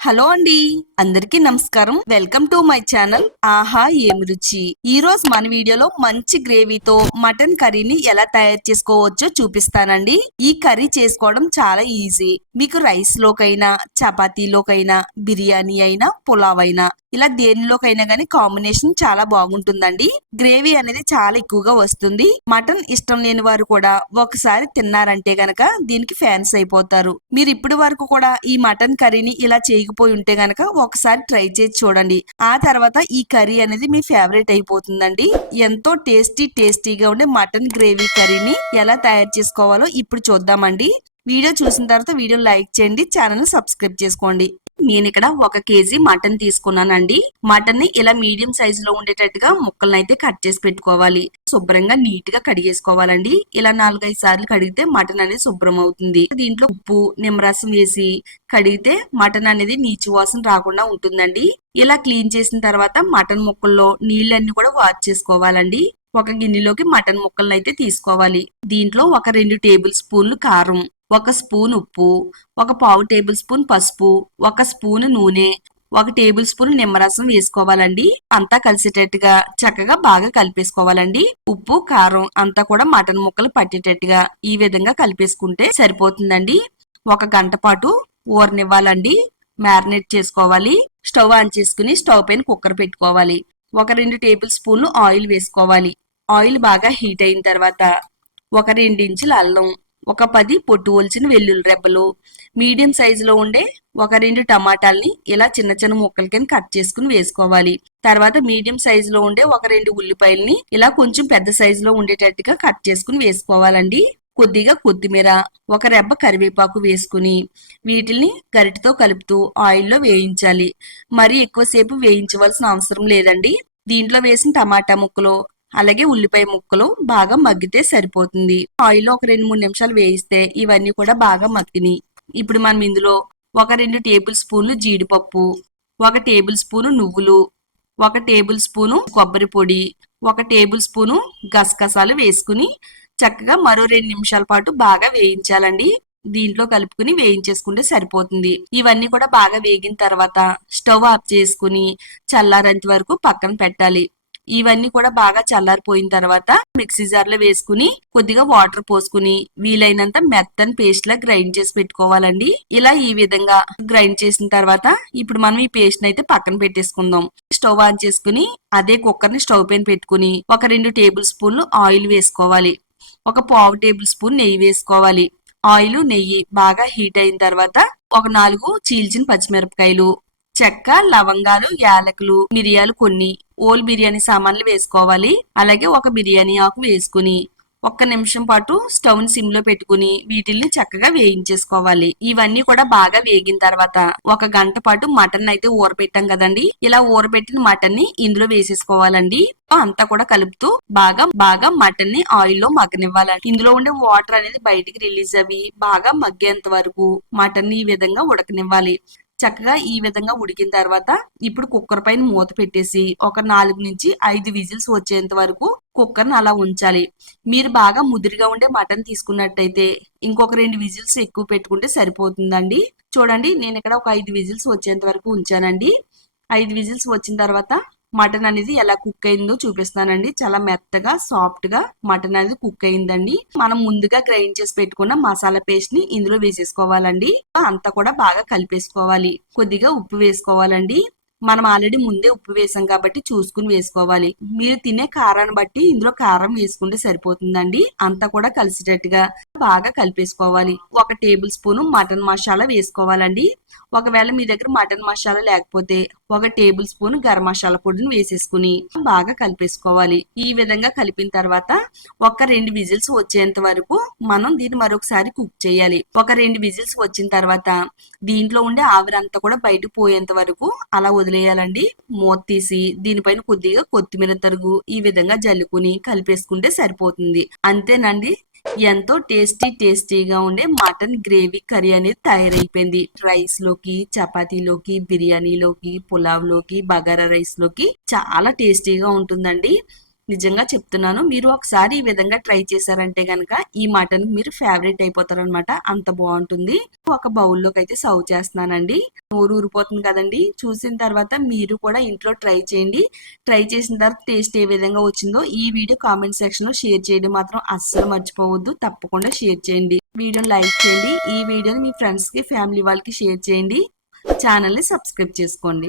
Hello అండి, అందరికీ నమస్కారం. వెల్కమ్ టు మై ఛానల్ ఆహా ఏమి రుచి. ఈ రోజు మన వీడియోలో మంచి గ్రేవీతో మటన్ కర్రీని ఎలా తయారు చేసుకోవచ్చో చూపిస్తానండి. ఈ కర్రీ చేసుకోవడం చాలా ఈజీ. మీకు రైస్ లోకైనా, చపాతీలోకైనా, బిర్యానీ అయినా, పులావ్ అయినా ఇలా దేనిలోకైనా గానీ కాంబినేషన్ చాలా బాగుంటుందండి. గ్రేవీ అనేది చాలా ఎక్కువగా వస్తుంది. మటన్ ఇష్టం లేని వారు కూడా ఒకసారి తిన్నారంటే గనక దీనికి ఫ్యాన్స్ అయిపోతారు. మీరు ఇప్పటి వరకు కూడా ఈ మటన్ కర్రీని ఇలా చేయకపోయి ఉంటే గనక ఒకసారి ట్రై చేసి చూడండి. ఆ తర్వాత ఈ కర్రీ అనేది మీ ఫేవరెట్ అయిపోతుందండి. ఎంతో టేస్టీగా ఉండే మటన్ గ్రేవీ కర్రీని ఎలా తయారు చేసుకోవాలో ఇప్పుడు చూద్దామండి. వీడియో చూసిన తర్వాత వీడియో లైక్ చేయండి, ఛానల్ సబ్స్క్రైబ్ చేసుకోండి. నేను ఇక్కడ 1 కేజీ మటన్ తీసుకున్నానండి. మటన్ ని ఇలా మీడియం సైజ్ లో ఉండేటట్టుగా ముక్కలను అయితే కట్ చేసి పెట్టుకోవాలి. శుభ్రంగా నీట్ గా కడిగేసుకోవాలండి. ఇలా 4-5 సార్లు కడిగితే మటన్ అనేది శుభ్రం అవుతుంది. దీంట్లో ఉప్పు, నిమ్మరసం వేసి కడిగితే మటన్ అనేది నీచు వాసన రాకుండా ఉంటుందండి. ఇలా క్లీన్ చేసిన తర్వాత మటన్ ముక్కల్లో నీళ్ళన్ని కూడా వాష్ చేసుకోవాలండి. ఒక గిన్నెలోకి మటన్ ముక్కలను అయితే తీసుకోవాలి. దీంట్లో ఒక 2 టేబుల్ స్పూన్లు కారం, 1 స్పూన్ ఉప్పు, 1/4 టేబుల్ స్పూన్ పసుపు, 1 స్పూన్ నూనె, 1 టేబుల్ స్పూన్ నిమ్మరసం వేసుకోవాలండి. అంతా కలిసేటట్టుగా చక్కగా బాగా కలిపేసుకోవాలండి. ఉప్పు, కారం అంతా కూడా మటన్ ముక్కలు పట్టేటట్టుగా ఈ విధంగా కలిపేసుకుంటే సరిపోతుందండి. 1 గంట పాటు ఊరనివ్వాలండి. మ్యారినేట్ చేసుకోవాలి. స్టవ్ ఆన్ చేసుకుని స్టవ్ పైన కుక్కర్ పెట్టుకోవాలి. ఒక 2 టేబుల్ స్పూన్లు ఆయిల్ వేసుకోవాలి. ఆయిల్ బాగా హీట్ అయిన తర్వాత ఒక 2 ఇంచుల అల్లం, ఒక 10 పొట్టు ఒలిచిన వెల్లుల్లి రెబ్బలు, మీడియం సైజులో ఉండే ఒక 2 టమాటాలని ఇలా చిన్న చిన్న ముక్కల కింద కట్ చేసుకుని వేసుకోవాలి. తర్వాత మీడియం సైజులో ఉండే ఒక 2 ఉల్లిపాయలని ఇలా కొంచెం పెద్ద సైజులో ఉండేటట్టుగా కట్ చేసుకుని వేసుకోవాలండి. కొద్దిగా కొత్తిమీర, ఒక రెబ్బ కరివేపాకు వేసుకుని వీటిల్ని గరిటతో కలుపుతూ ఆయిల్లో వేయించాలి. మరీ ఎక్కువసేపు వేయించవలసిన అవసరం లేదండి. దీంట్లో వేసిన టమాటా ముక్కలు అలాగే ఉల్లిపాయ ముక్కలు బాగా మగ్గితే సరిపోతుంది. ఆయిల్లో ఒక 2-3 నిమిషాలు వేయిస్తే ఇవన్నీ కూడా బాగా మగ్గిని. ఇప్పుడు మనం ఇందులో ఒక 2 టేబుల్ స్పూన్లు జీడిపప్పు, 1 టేబుల్ స్పూను నువ్వులు, 1 టేబుల్ స్పూను కొబ్బరి పొడి, 1 టేబుల్ స్పూను గసగసాలు వేసుకుని చక్కగా మరో 2 నిమిషాల పాటు బాగా వేయించాలండి. దీంట్లో కలుపుకుని వేయించేసుకుంటే సరిపోతుంది. ఇవన్నీ కూడా బాగా వేగిన తర్వాత స్టవ్ ఆఫ్ చేసుకుని చల్లారేంత వరకు పక్కన పెట్టాలి. ఇవన్నీ కూడా బాగా చల్లారిపోయిన తర్వాత మిక్సీ జార్ లో వేసుకుని కొద్దిగా వాటర్ పోసుకుని వీలైనంత మెత్తని పేస్ట్ లా గ్రైండ్ చేసి పెట్టుకోవాలండి. ఇలా ఈ విధంగా గ్రైండ్ చేసిన తర్వాత ఇప్పుడు మనం ఈ పేస్ట్ అయితే పక్కన పెట్టేసుకుందాం. స్టవ్ ఆన్ చేసుకుని అదే కుక్కర్ ని స్టవ్ పైన పెట్టుకుని ఒక 2 టేబుల్ స్పూన్లు ఆయిల్ వేసుకోవాలి. ఒక 1/2 టేబుల్ స్పూన్ నెయ్యి వేసుకోవాలి. ఆయిల్, నెయ్యి బాగా హీట్ అయిన తర్వాత ఒక 4 చీల్చిన పచ్చిమిరపకాయలు, చెక్క, లవంగాలు, యాలకులు, మిరియాలు కొన్ని, ఓల్ బిర్యానీ సామాన్లు వేసుకోవాలి. అలాగే ఒక బిర్యానీ ఆకు వేసుకుని 1 నిమిషం పాటు స్టవ్ ని సిమ్ లో పెట్టుకుని వీటిల్ని చక్కగా వేయించేసుకోవాలి. ఇవన్నీ కూడా బాగా వేగిన తర్వాత 1 గంట పాటు మటన్ అయితే ఊరపెట్టాం కదండి. ఇలా ఊరపెట్టిన మటన్ ని ఇందులో వేసేసుకోవాలండి. అంతా కూడా కలుపుతూ బాగా బాగా మటన్ ని ఆయిల్ లో మగ్గనివ్వాలండి. ఇందులో ఉండే వాటర్ అనేది బయటికి రిలీజ్ అవి బాగా మగ్గేంత వరకు మటన్ ని ఈ విధంగా ఉడకనివ్వాలి. చక్కగా ఈ విధంగా ఉడికిన తర్వాత ఇప్పుడు కుక్కర్ పైన మూత పెట్టేసి ఒక 4-5 విజిల్స్ వచ్చేంత వరకు కుక్కర్ ని అలా ఉంచాలి. మీరు బాగా ముదిరిగా ఉండే మటన్ తీసుకున్నట్టయితే ఇంకొక 2 విజిల్స్ ఎక్కువ పెట్టుకుంటే సరిపోతుందండి. చూడండి, నేను ఇక్కడ ఒక 5 విజిల్స్ వచ్చేంత వరకు ఉంచానండి. 5 విజిల్స్ వచ్చిన తర్వాత మటన్ అనేది ఎలా కుక్ అయిందో చూపిస్తానండి. చాలా మెత్తగా సాఫ్ట్ గా మటన్ అనేది కుక్ అయిందండి. మనం ముందుగా గ్రైండ్ చేసి పెట్టుకున్న మసాలా పేస్ట్ ని ఇందులో వేసేసుకోవాలండి. అంతా కూడా బాగా కలిపేసుకోవాలి. కొద్దిగా ఉప్పు వేసుకోవాలండి. మనం ఆల్రెడీ ముందే ఉప్పు వేసాం కాబట్టి చూసుకుని వేసుకోవాలి. మీరు తినే కారాన్ని బట్టి ఇందులో కారం వేసుకుంటే సరిపోతుందండి. అంతా కూడా కలిసేటట్టుగా బాగా కలిపేసుకోవాలి. 1 టేబుల్ స్పూన్ మటన్ మసాలా వేసుకోవాలండి. ఒకవేళ మీ దగ్గర మటన్ మసాలా లేకపోతే 1 టేబుల్ స్పూన్ గరం మసాలా పొడిని వేసేసుకుని బాగా కలిపేసుకోవాలి. ఈ విధంగా కలిపిన తర్వాత ఒక 2 విజిల్స్ వచ్చేంత వరకు మనం దీన్ని మరొకసారి కుక్ చేయాలి. ఒక 2 విజిల్స్ వచ్చిన తర్వాత దీంట్లో ఉండే ఆవిరంతా కూడా బయట పోయేంత వరకు అలా వదిలేయాలండి. మూత తీసి దీనిపైన కొద్దిగా కొత్తిమీర తరుగు ఈ విధంగా జల్లుకుని కలిపేసుకుంటే సరిపోతుంది. అంతేనండి, ఎంతో టేస్టీగా ఉండే మటన్ గ్రేవీ కర్రీ అనేది తయారైపోయింది. రైస్ లోకి, చపాతీలోకి, బిర్యానీలోకి, పులావ్ లోకి, బగారా రైస్ లోకి చాలా టేస్టీగా ఉంటుందండి. నిజంగా చెప్తున్నాను, మీరు ఒకసారి ఈ విధంగా ట్రై చేశారంటే గనక ఈ మటన్ మీరు ఫేవరెట్ అయిపోతారు అనమాట. అంత బాగుంటుంది. ఒక బౌల్లోకి అయితే సర్వ్ చేస్తున్నానండి. నోరు ఊరిపోతుంది కదండి. చూసిన తర్వాత మీరు కూడా ఇంట్లో ట్రై చేయండి. ట్రై చేసిన తర్వాత టేస్ట్ ఏ విధంగా వచ్చిందో ఈ వీడియో కామెంట్ సెక్షన్ లో షేర్ చేయడం మాత్రం అస్సలు మర్చిపోవద్దు. తప్పకుండా షేర్ చేయండి. వీడియోని లైక్ చేయండి. ఈ వీడియోని మీ ఫ్రెండ్స్ కి, ఫ్యామిలీ వాళ్ళకి షేర్ చేయండి. ఛానల్ ని సబ్స్క్రైబ్ చేసుకోండి.